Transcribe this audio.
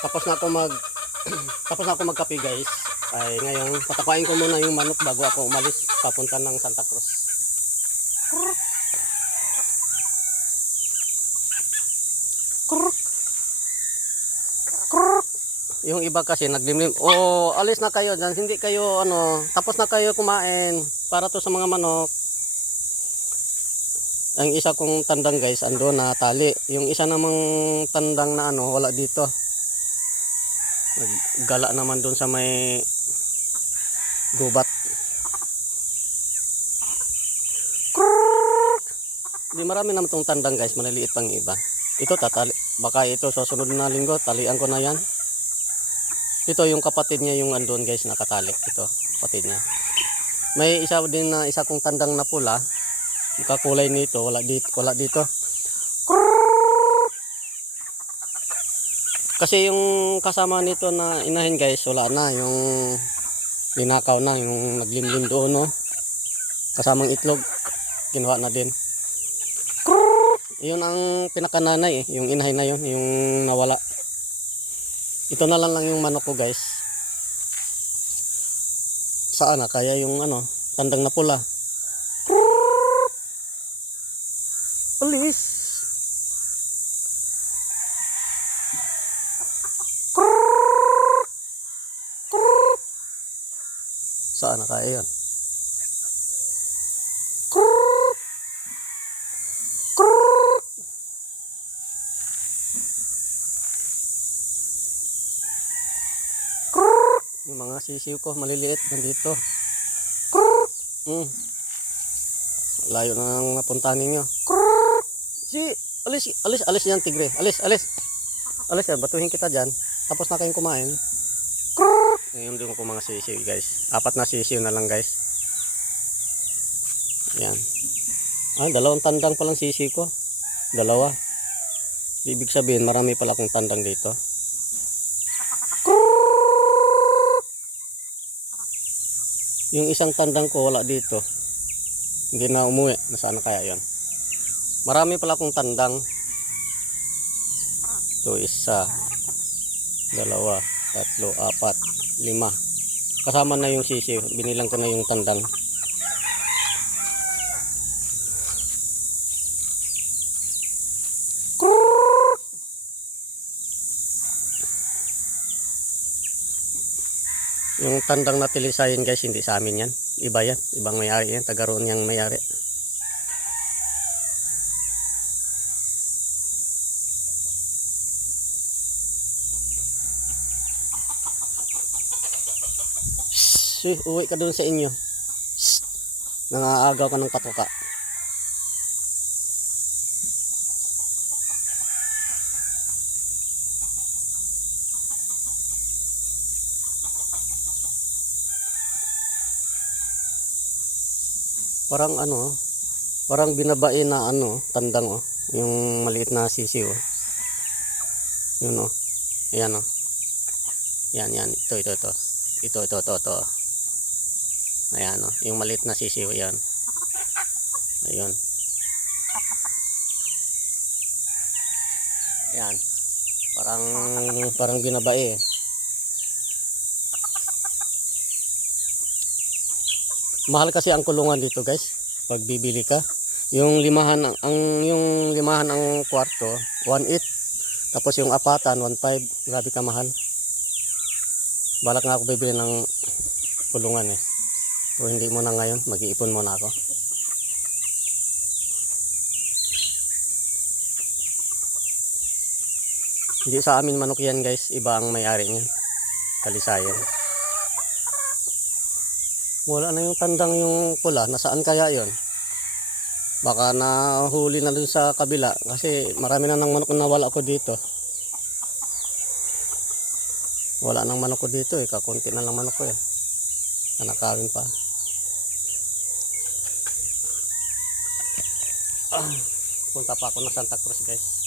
Tapos na ako tapos na ako magkape guys. Ay ngayon patapain ko muna yung manok bago ako umalis papunta ng Santa Cruz. Kruk. Kruk. Yung iba kasi naglimlim. Oh, alis na kayo dyan. Hindi kayo tapos na kayo kumain para to sa mga manok. Ang isa kong tandang guys, ando na tali. Yung isa namang tandang na wala dito. Gala naman doon sa may gubat. Di marami naman tong tandang guys, maliliit pang iba. Ito tatali, baka ito sa sunod na linggo, talian ko na yan. Ito yung kapatid niya yung andun guys, nakatali. Ito, kapatid niya. May isa din na isa kong tandang na pula. Kakulay nito, wala dito. Kasi yung kasama nito na inahin guys, wala na. Yung linakaw na, yung naglimlim doon, no? Kasamang itlog, kinuha na din. Yun ang pinakananay yung inahin na yun, yung nawala. Ito na lang yung manok ko guys. Saan na? Kaya yung tandang na pula. Alis. Saan na kaya yun? Yung mga sisiw ko maliliit nandito. Layo na nang napuntahan ninyo. Alis yan tigre. Alis yan, batuhin kita dyan. Tapos na kayong kumain. Ngayon doon ko mga sisiw guys. 4 na sisiw na lang guys. Ayan. Dalawang tandang palang sisiw ko. Dalawa. Ibig sabihin marami pala akong tandang dito. Yung isang tandang ko wala dito. Hindi na umuwi. Nasaan na kaya yon? Marami pala akong tandang. Ito 1, 2, 3, 4, 5. Kasama na yung sisiw. Binilang ko na yung tandang. Yung tandang na tilisayin guys, hindi sa amin yan. Iba yan. Ibang mayari yan. Tagaroon yang mayari. Shhh, uwi ka doon sa inyo. Shhh, nangaagaw ka ng patuka. Parang parang binabae na tandang yung maliit na sisiw. Yun Ayan Yan. Ito. Ayan yung maliit na sisiw yan. Ayun. Ayan. Parang binabae. Mahal kasi ang kulungan dito guys. Pag bibili ka, yung limahan ang kwarto 1.8. Tapos yung apatan 1.5. Grabe ka mahal. Balak nga ako bibili ng kulungan eh. O hindi mo na ngayon, mag-iipon muna ako. Hindi sa amin manok yan guys, iba ang may-ari niyan. Kalisayan. Wala na yung tandang yung pula. Nasaan kaya yon? Baka nahuli na dun sa kabila. Kasi marami na ng manok na nawala ko dito. Wala nang manok ko dito eh. Kakunti na lang manok ko eh. Nanakawin pa. Punta pa ako ng Santa Cruz guys.